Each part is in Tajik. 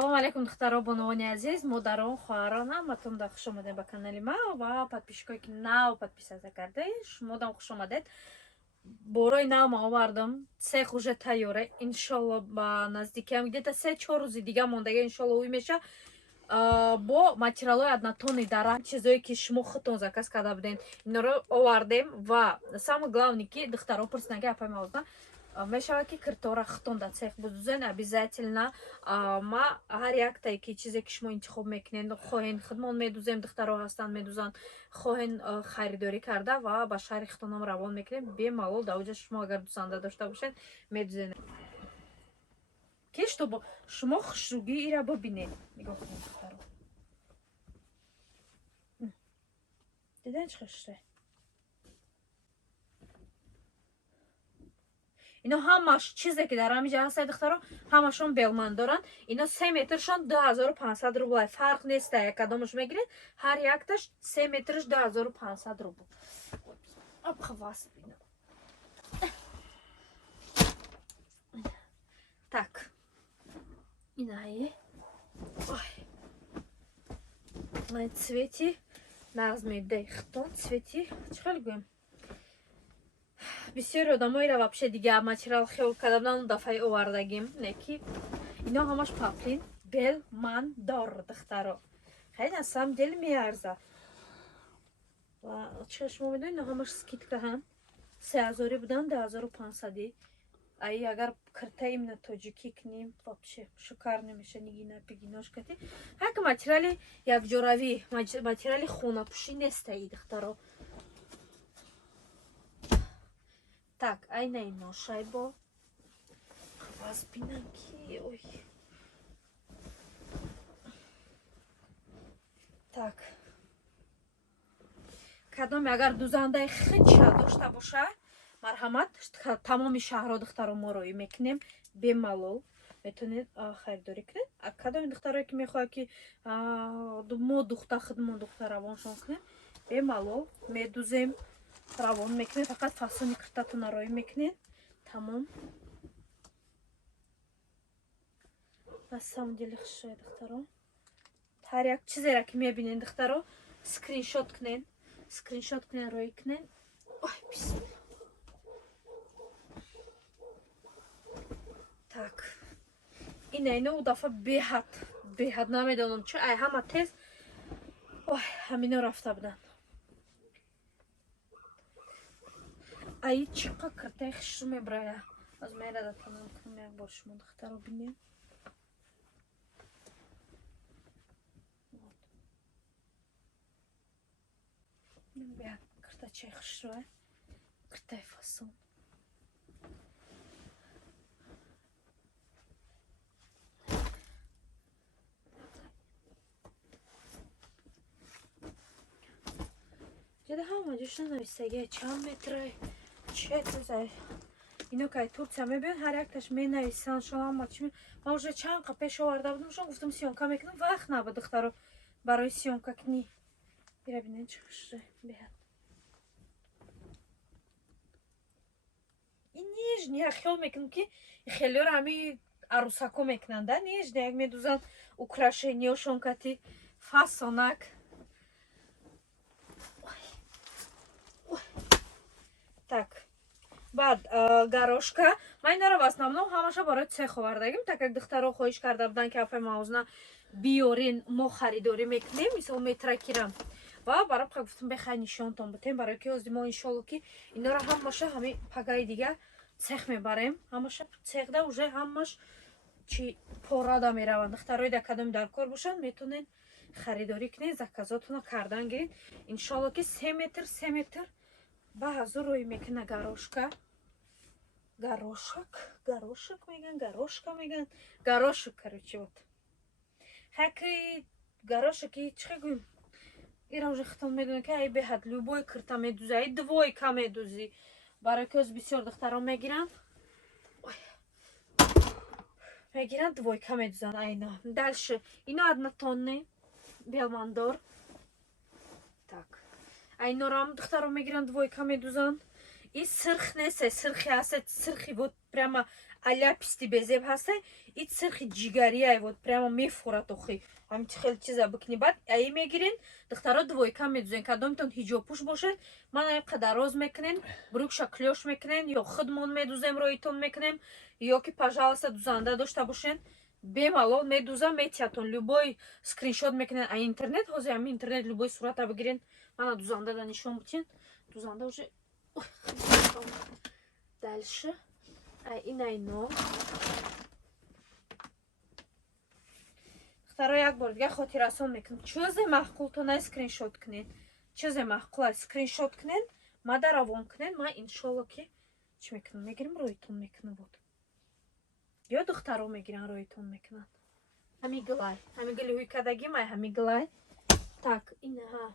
Салом алейкум духтаро бонувони азиз, модарон, хоҳарон, ҳаматон да хуш омадед ба канали ма ва подписчикое ки нав подписата кардед. Шумодам хуш омадед. Борои нав ма овардам. Сех уже тайёре. Иншалло ба наздикиам где-то 3-4 рӯзи дига мондага иншалло уй меша. Бо материалои однотонни дара чизое ки шумо худтон заказ карда буден инро овардем ва самое главное ки духтаро пурсинаги апай мавзна мешавад ки киртора худтон да цех будузен обязательно ма ҳар яктае ки чизе ки шумо интихоб мекунед хоҳен хидмон медузем духтаро ҳастанд медузанд хоҳен харидорӣ карда ва ба шаҳри худтонам равон мекунем бемалол да оҷа шумо агар дузанда дошта бошед медузен ки чтобы шумо хушругӣ ира бибинед. Нигоҳ кунед духтаро. Диден чӣ хушрӯ? Ино ҳамаш чизе ки дар ҳамиҷа ҳастад духтаро ҳамашон белман доранд. Ино 3 метршон 2500 рубл. Фарқ нест якадомаш мегиред. Ҳар якташ 3 метрш 2500 рубл. Обхвас бина. Так. Инаи. Ой. Май цвети назми дехтон цвети. Чхел гӯем. Бисёри одамоиро вообще дига материал хел кардан дафъаи овардагим неки ино ҳамаш паплин белман дор духтаро хеле на самом деле меарзад ва чӣ шумо медонед ино ҳамаш скидкаҳанд 3000 будан 2500 ай агар кирта именно тоҷикӣ кунем вообще шикарно меша нигина пигиношкати ҳак материали якҷоравӣ материали хонапӯшӣ нестаи духтаро. Так, айна ино шайбо. Вас бинанки, ой. Так. Кадоме агар дузандаи хича дошта боша, марҳамат, тамоми шаҳрро духтаро мороӣ мекунем, бемалол метавонед харидорӣ кунед. Кадоме духтаро ки мехоҳад ки мо духта хидмон духта равоншон кунем, бемалол медузем. Равон мекунед, фақат фасони киртатон ороӣ мекунед. Тамом. На самом деле хушрӯ духтаро. Ҳар як чизеро ки мебинед духтаро скриншот кунед. Скриншот кунед, ороӣ кунед. Ой, бисмилла. Так. Ино дафъа беҳад намедонам чӣ ай ҳама тез. Ой, ҳамино рафта буданд. Ай чиқа киртаи хушрӯ мебарая. Аз мерада тамом кунам як бор шумо духтаро бинем. Як киртачаи хушрӯ, киртаи фасон. ҷеда ҳама ҷошта нависагия чанд метрай чезай ино кай Турция мебиён ҳар якташ менависанд шон ҳама чӣ ма уже чанд қа пеш оварда будам шон гуфтам сиёнка мекунам вақт набуд духтаро барои сиёнка кунӣ. Ира бинед чӣ хушрӯ беҳад. Ин нежни як хёл мекунам ки хелиёро ҳами арӯсако мекунанд да нежни як медузанд украшениёшон кати фасонак. Так. Баъд гарошка ман инара в основном ҳамаша барои цех овардагим так як духтаро хоҳиш карда буданд ки апай мавзна биёрин мо харидорӣ мекунем мисол метракирам ва барои қа гуфтам бехай нишонтон бутем барои ки ҳозир мо иншолло ки инора ҳамаша ҳами пагаи дига цех мебарем ҳамаша цехда уже ҳамаш чи порада мераванд духтарои да кадоми дар кор бошанд метавонед харидорӣ кунед заказотонро кардан гиред иншолло ки 3 метр ба ҳазор рӯй мекуна гарошка. Горошек меган, горошка меган. Горошек, короче, вот. Хаки горошеки чӣ гӯем? Ира уже хитон медонед ки ай беҳад любой кирта медузи, ай двойка медузи. Барои ки оз бисёр духтаро мегиранд. Мегиранд двойка медузанд айно. Дальше ино однотонне белмандор. Так. Айнорам духтаро мегиранд двойка медузанд. И сырх несе, сырхи асет, сырхи вот прямо аляписти безеб хасе, и сырхи джигария вот прямо мефурат охи. Амити хел чиза бикни бад ай мегирин, духтаро двойка медузен, кадомтон ҳиҷобпӯш бошед, ман ай қадароз мекунен, брукша клёш мекунен, ё худмон медузем роитон мекунем, ё ки пожалуйста дузанда дошта бошен. Бемалол медуза метиатон любой скриншот мекунен, а интернет ҳозир ами интернет любой сурата бигирен. Мана дузанда да нишон бутин. Дузанда уже дальше. А инайно. Второй як бор дига хотирасон мекунем. Чӯзе маҳқултона скриншот кунен. Чӯзе маҳқула скриншот кунен. Мадаравон кунен. Ма иншолло ки чӣ мекунам? Мегирим роитон мекунам буд. Ё духтаро мегиран роитон мекунанд. Ҳамиглай. Ҳамигли ҳуйкадаги май ҳамиглай. Так, инаҳа.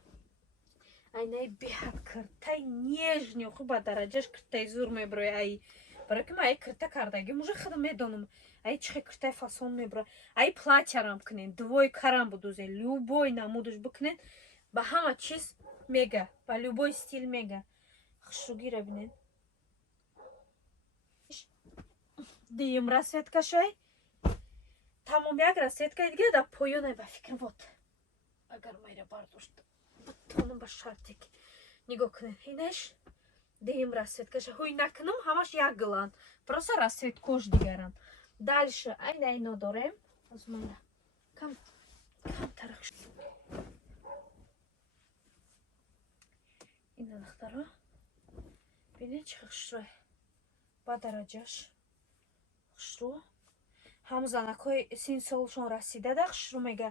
Айнаи беҳад киртай нежни хуба дараҷаш киртай зур меброи ай. Барои ки ман ай кирта кардагим уже худам медонам. Ай чихе киртай фасон меброи. Ай платьярам кунен, двойкарам будузен, любой намудаш бикунен, ба ҳама чиз мега, ба любой стил мега. Хушругира бинен. Дим расветка шай. Тамом як расветка дига да поёнай ба фикрам вот. Агар майра бардошт бутонам ба шартик. Нигоҳ кунен. Инаш дим расветка шай. Ҳуй накунам ҳамаш як гилан. Просто расветкош дигарам. Дальше айна дорем. Азмана. Кам тарак. Ина духтаро. Бинен чӣ хушрӯй. Ба дараҷаш. Хушрӯ. Ҳам занакҳои син солшон расидада хушрӯ мега.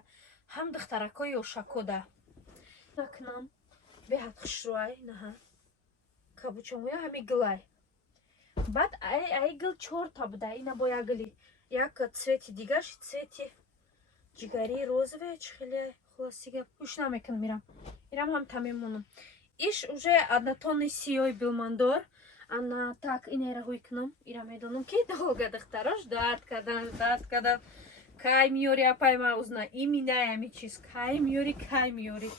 Ҳам духтаракҳои ёшакода. Накунам. Беҳад хушрӯай. Наҳа. Кабучамоя ҳами гилай. Баъд ай гил чорта буда. Ина бо як гили. Як цвети дигаш, цвети ҷигари розове, чихеле хулосига пӯш намекунам мирам. Мирам ҳам тамемонам. Иш уже однотонный сиёи билмандор. Ана так инера ҳуй кунам. Ира медонам ки долга духтарош дард кардан. Кай миёри апай ма узна. Иминай ами чиз. Кай миёри.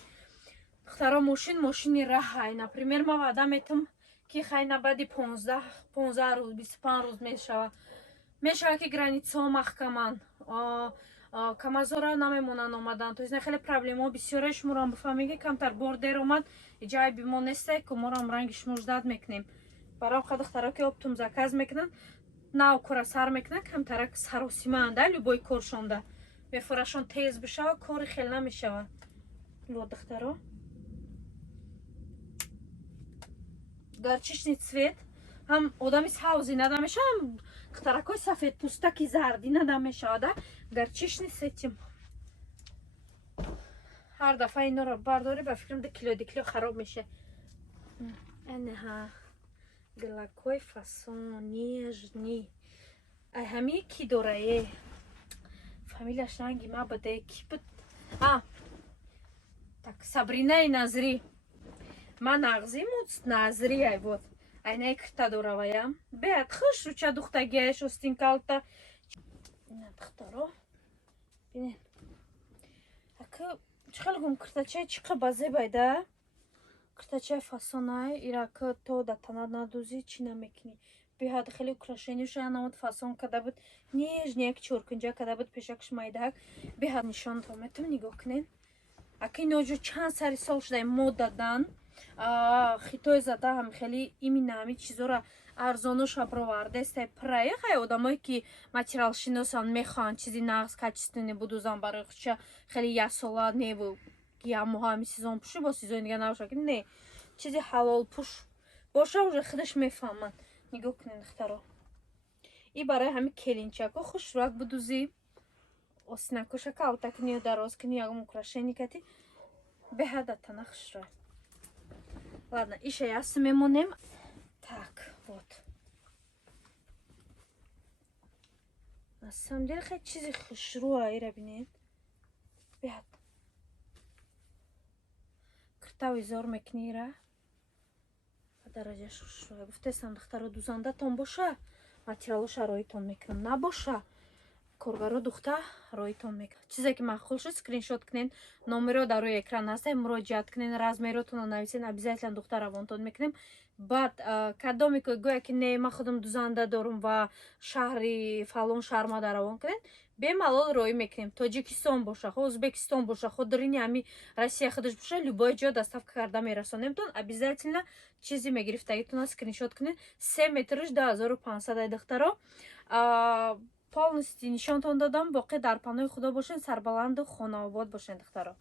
Духтаро мошини раҳай. Например, ма ваъда метам ки хайна баъди 15 рӯз, 25 рӯз мешава. Мешава ки границаҳо маҳкаманд. Камазора намемонанд омадан. То есть хеле проблемаҳо бисёре шуморо бифаҳмед, камтар бор дер омад, иҷаи бимор несте, ки моро ранги шумо ждат мекунем. Барои ха духтаро ки оптум заказ мекунанд, нав кора сар мекунанд, камтарак саросимаанд, любой коршонда. Мефурашон тез бишава, кори хел намешава. Вот духтаро. Горчичный цвет. Ҳам одами савзи надам мешава, ҳам духтаракҳои сафедпӯстаки зарди надам мешава, да? Горчичный сетим. Ҳар дафъа иноро бардори ба фикрам дикило хароб меша. Анаҳа. Гилакҳои фасон нежни. Ай ҳами ки дорае. Фамилияш ранги мабаде ки буд. Так, Сабринаи Назри. Ма нағзи муд Назри ай вот. Айнаи кирта дораваям. Беҳад хушрӯча духтагиаш остинкалта. Ина духтаро. Бинен. Ака чихел гум киртачаи чиқа базебай да. Киртачаи фасонай. Ирака то да танад надӯзи чӣ намекунӣ. Беҳад хеле украшенияша намуд фасон када буд. Нежни як чоркунҷа када буд пешакш майдак. Беҳад нишонро метавон нигоҳ кунен. Ака иноҷо чанд сари сол шуда мо дадан. Хитой зада ҳам хеле имина ҳами чизора арзоноша провардестай прая хай одамое ки материалшиносан мехоҳанд чизи нағз качественне будузан барои худша хеле ясола неву ки амоҳа ҳами сезон пӯши бо сезони дига набоша ки не чизи ҳалол пӯш боша уже худаш мефаҳманд. Нигоҳ кунед духтаро. И барои ҳами келинчако хушрӯак будузӣ осинакоша калта кунӣ ё дароз кунӣ ягон украшени кати беҳад атана хушрӯак. Ладно, иша ясы мемонем. Так, вот. На самом деле хай чизи хушрӯа ира бинед. Беҳад. Киртави зор мекунӣ ира. Ба дараҷаш хушрӯа. Гуфтесам духтаро дузандатон боша. Материалоша роитон мекунам. Набоша. коргаро духта роитон мекунад. Чизе ки маъқул шуд скриншот кунед, номеро дар рӯи экран ҳаст, муроҷиат кунед, размеротонро нависед, обязательно духта равонтон мекунем. Баъд кадоме ки гӯя ки не ман худам дузанда дорум ва шаҳри фалон шаҳр ма равон кунед, бемалол роӣ мекунем. Тоҷикистон боша, Ӯзбекистон боша, ходирини ҳами Россия худаш боша, любой ҷо доставка карда мерасонемтон. Обязательно чизи мегирифтагитон скриншот кунед. 3 метрш 2500 духтаро. полностью нишонтон додам. Боқӣ дар паноҳи худо бошед, сарбаланду хонаобод бошед духтаро.